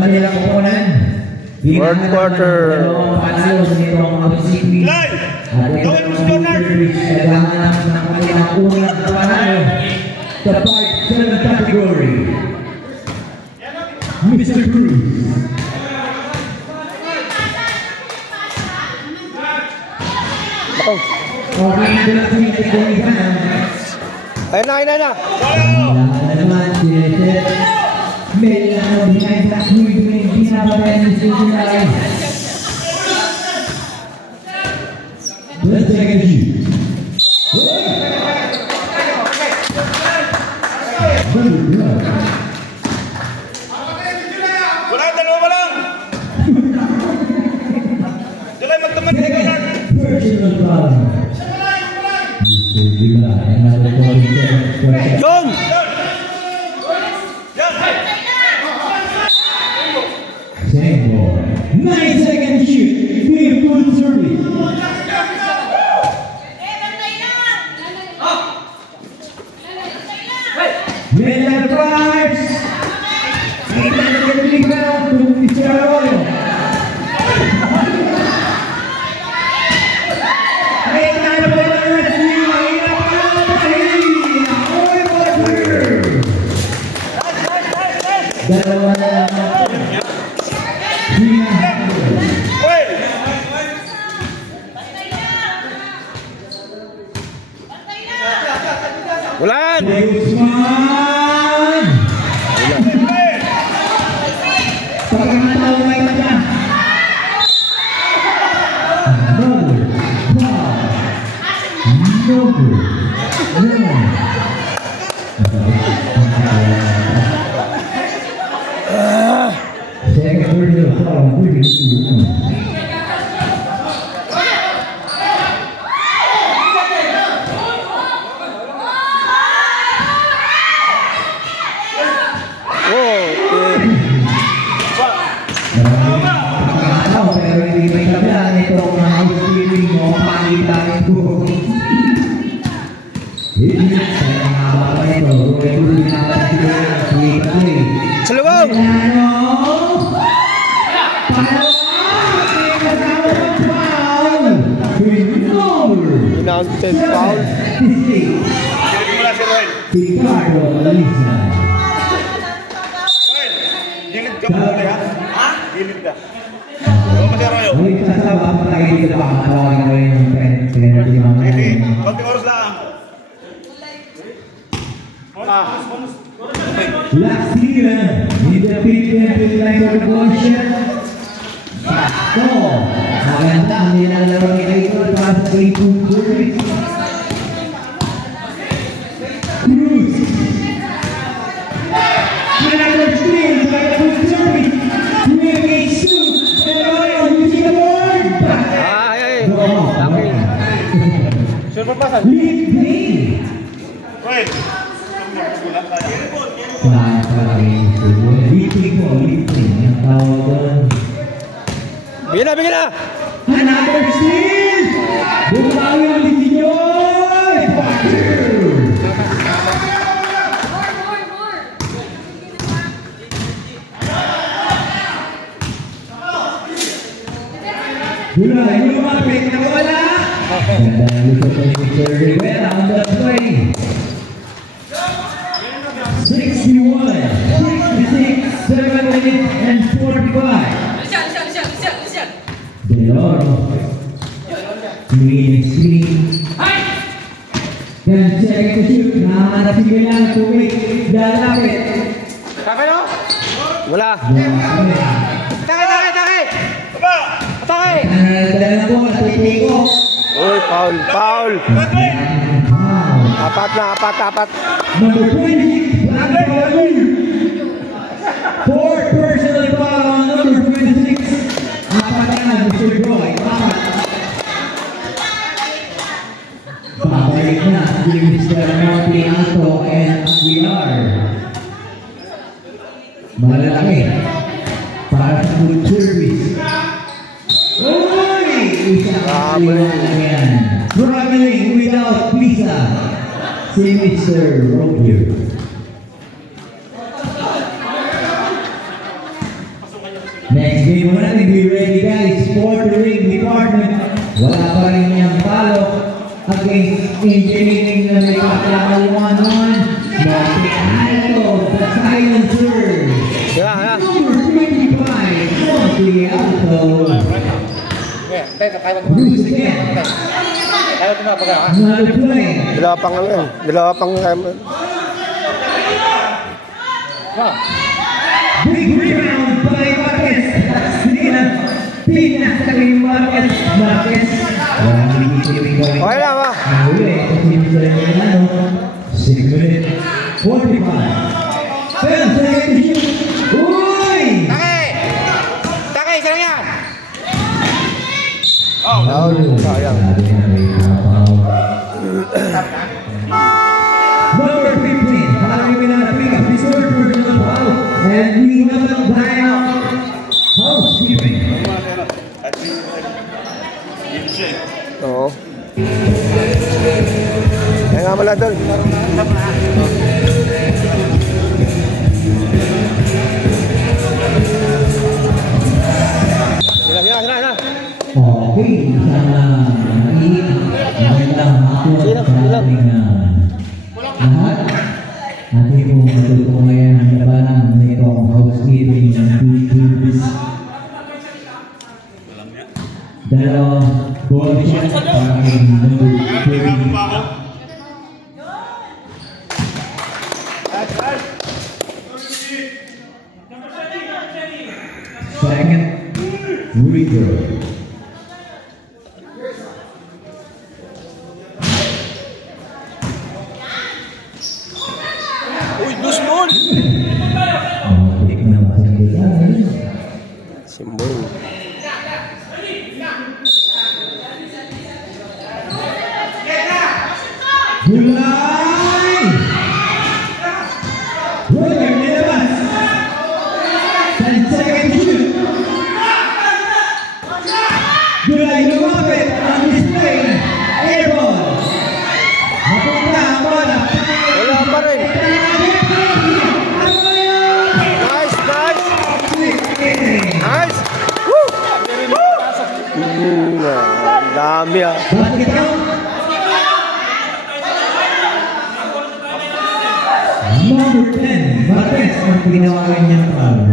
kanilang kukunan. Fourth quarter. Panalo nitong Abisipi. At ito ang service kailangan ng kanilang unang panalo sa 5-7 category. Mr. Cruz. Ayun na, ayun na. Naman sineset. May behind that movement, binabayan ni Susunay. The second shoot. Wala, dalawa pa lang. Dala, magtamad ka lang. Personal foul. Yung! Same ball. 9-second shoot. Big good service. Midland drives. Midland rebound to Mr. Arroyo. Dalawa na lang. Ulan! Usman! Pagkakataon may mata. Second personal foul, pretty good. Salubong! Announced foul. Ricardo Alisa. Gilid ka muna ha? Ha? Gilid ka. Huwag mo si Arroyo. Uy, sasaba pa tayo dito baka matawagan ko yung penalty mamaya. Hindi, konting oras lang. Last season, in the Philippines Corporation, Pasko. Maganda ang nilalaro ni Idol para sa Graypool Service. Cruz. Another screen by the Graypool Service. With a shoot. Arroyo using the board. Ay. Sure pa pasan? Lead green. Wait. Bigyan na! Another steal! Bumawi ang Lisinyoy! Gula, yung lumapit na wala! Ganda yung sa Mr. Rivera on the play. 61, 66, 7 minutes and 45. Deloro. Screen. Dan second shoot. Nahanap si Milan. Tubig. Lalapit. Kaka no? Wala. Take! Baba! Atake! Dala na po. Natitiko. Uy, foul. Apat. Number 20. Black Ball. Fourth personal foul on number 26. Apat na. Mr. Roy. Babalik na si Mr. Marty Anto and Aguilar. Malalaki para sa good service. Uy! Isang yan. Traveling without visa. Si Mr. Robier. Next game mo natin, be ready guys. Portering department. Wala pa rin niyang talo against engineering na may kaklamal 1-1. Montialto, the silencer. Yeah. Number 25, Montialto. Bruce again. Another play. Dalawa pang Big rebound by Marquez. Pinas kami Marquez. Walang nagiging balik. Okay lang ba? Nahuli. Kasi sila yung ano. 6 minutes. 45. Pero second to shoot. Uy! Takay, isa lang yan. Foul. Sayang. Sabi na may foul. Number 15. Following me na pick up his third personal foul. And we have a timeout. Housekeeping. Oo. Kaya nga pala doon. Sila. Okay, sana magandang hapon sa ating lahat. Ating pong matutunghayan ang labanan nitong housekeeping ng two teams. Dalawang ball shot para kay number 30. Second, Rico. Simbol. Gulay! Gulay nilabas! 10 second shoot! Gulay lumapit ang display! Airball! Mapunta ang bola! Wala pa rin. Nice! Woo! Ang dami ah. Basket count! Number 10, Marquez ang ginawa niyang foul.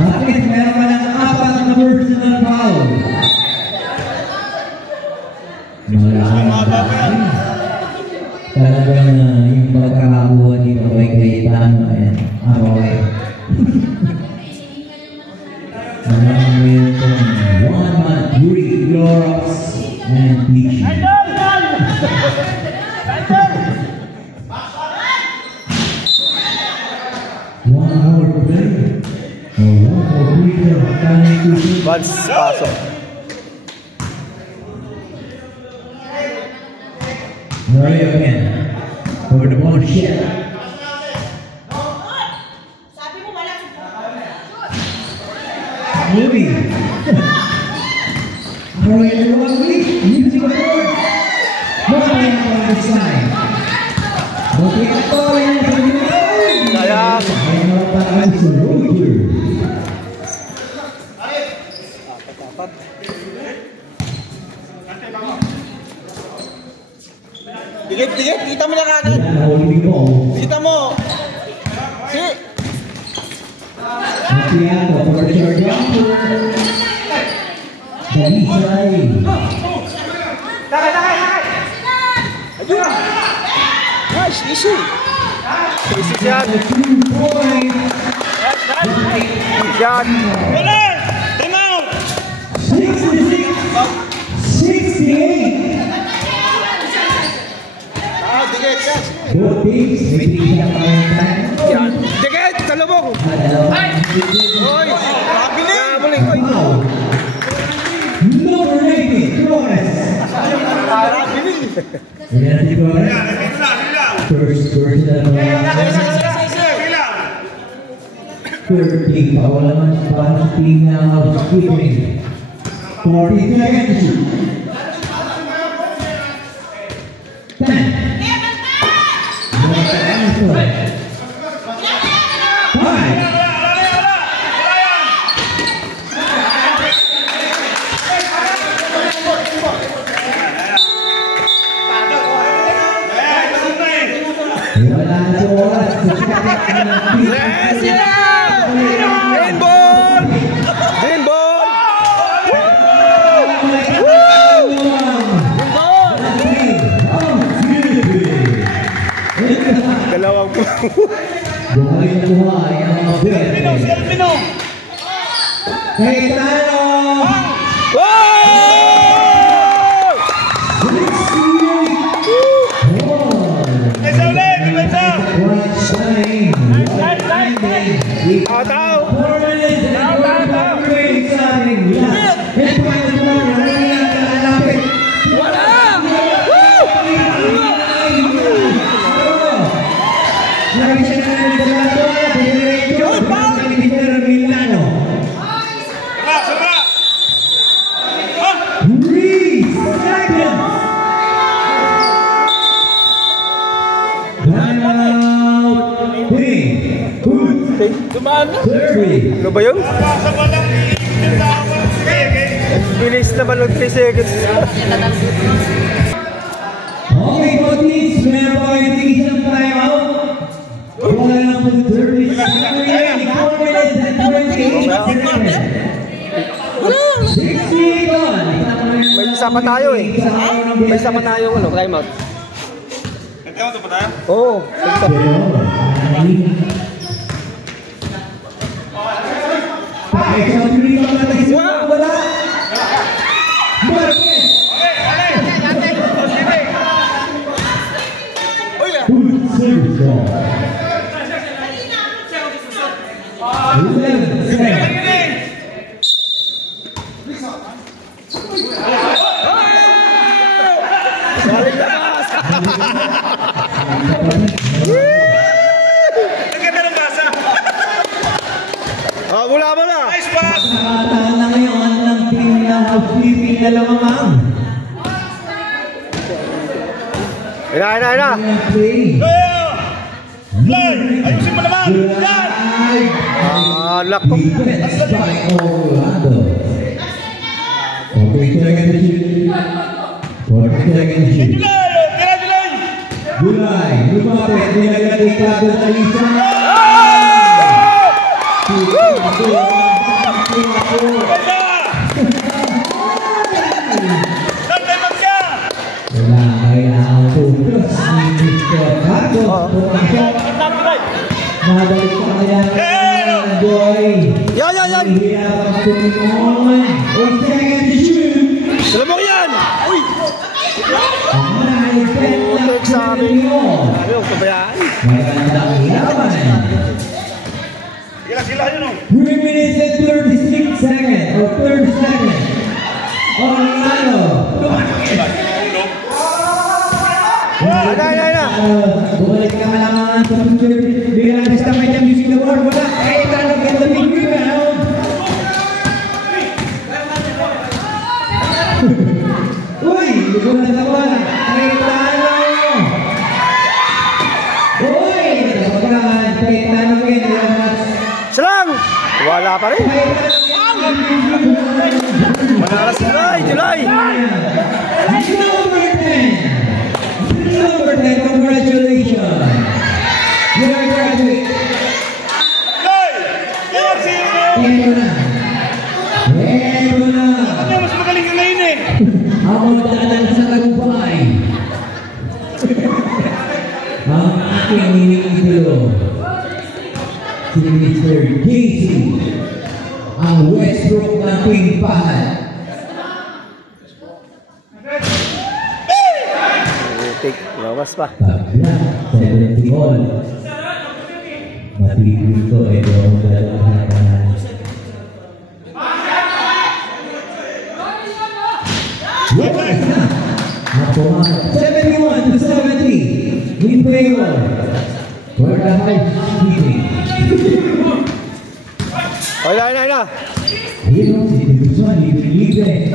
Marquez, meron ka ng 4 na personal foul. Talagang yung pagkakakuha dito kay Cayetano and Aroy. Meron itong Juan Yuri Loros and Pichi. One more play. One more play. Buds, pasok. Murray again. Over the ball shot. Movie. Murray and Murray. Using the board. Murray on the side. Murray at all in the Sayang. and not para sa Roger. Dikit, kita mo na kagad. Nahuli mo. Kita mo. Si. Montialto for the short jumper. Dalisay. Ayun. Nice, easy. Easy yan. 2 points. Yan. Wala! Tumaw! 66. 68. Dikit, yes. Both teams may tingnan pa rin tayo. Yan. Dikit, talubog. Oy. Nabalik. Oy. Foul. Number 80, Flores. Ayan si Flores. First na 30. Foul naman para sa team na housekeeping. 40 seconds to shoot. 10. Foul. 5. Wala na sa oras. Yes, yeah! Green ball! Green ball! Dalawang po. Buhay na buhay ang mga bete. Cayetano! Ano ba yun? Bilis naman ng 3 seconds. Okay, coaches, meron pa kayo tigil ng time out. Wala lang po 30 seconds. 4 minutes and 28 seconds. 60 gone. May isa pa tayo eh. May isa pa tayo time out. Nagtawa pa tayo? Oo. Wala. Marquez. Good service ball. 11 seconds. Mula. Nice pass! Nakatahan na ngayon ng team ng Philippine na lamang. Ina. Fly! Ayusin mo naman! Yan! Lako. Defense by Orlando. 40 seconds shoot. 40 seconds shoot. July! July, lumapit, nilagay ka doon sa isa. Wala kaya ang putos ni Mr. Cardo. Mabalik sa kanya ng Joy. Yan! Hirap tumingon. 8 seconds to shoot. Salamok yan! Uy! Putok sa amin. Ayaw, kabayaan. Magandang laban. Sila yun o. 3 minutes and 36 seconds or 30 seconds. Orlando. Ana. Bumalik ka malaman sa pagsusunod. Bigla na sa may music the world. Wala. Cayetano get the big rebound. Uy! Hindi ko natawa. Cayetano. Uy! Natawagan. Cayetano again. Salang! Wala pa rin. Wala si July. Number 10, congratulations. You are graduate. Ito na. Ano mas magaling yung line eh? Ang magdadal sa tagumpay. Ang aking iniidolo. Si Mr. Casey. Ang Westbrook ng Queen Pahal. Lawas pa. Tabla, 70 all. Mapipil ko, ito ang dalawang harapan. Yes na! Ako 71 to 70 in favor for the high speeding. Ayun na. Ayun o, si Guzman, libre.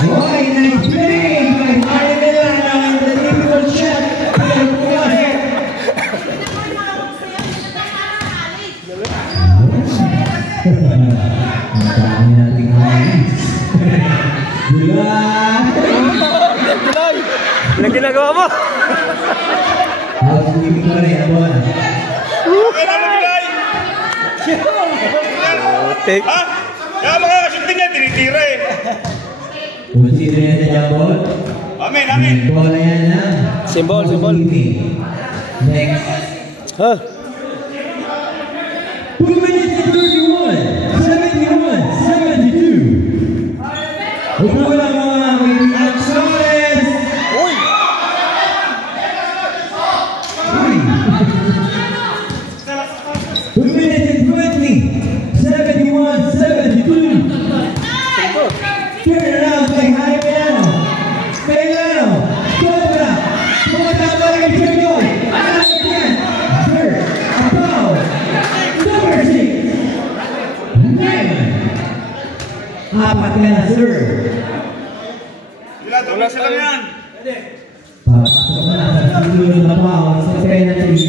Boy, nice play by Mario Milano and the difficult shot. Anong ginagawa mo? Housekeeping pa rin ang bola. Kaya nagbigay! Take. Ha? Kaya mga shooting niya, tinitira eh. Consider yan sa jambol. Amen, amen. Bola yan na. Symbol, symbol. Housekeeping. Next. Ha? 2 minutes and 31. 71, 72. Upo lang mga kaibigan Suarez. Uy! Uy. 2 minutes and 20. 71, 72. Turn around kay Jaime Lano. Kay Lano. Sobra. Tumatama kay Sergio. Anak yan. Sir. Apaw. Number 6. Apat ka na, sir. Wala sila yan. Papasok na sa susunod na pao sa penalty.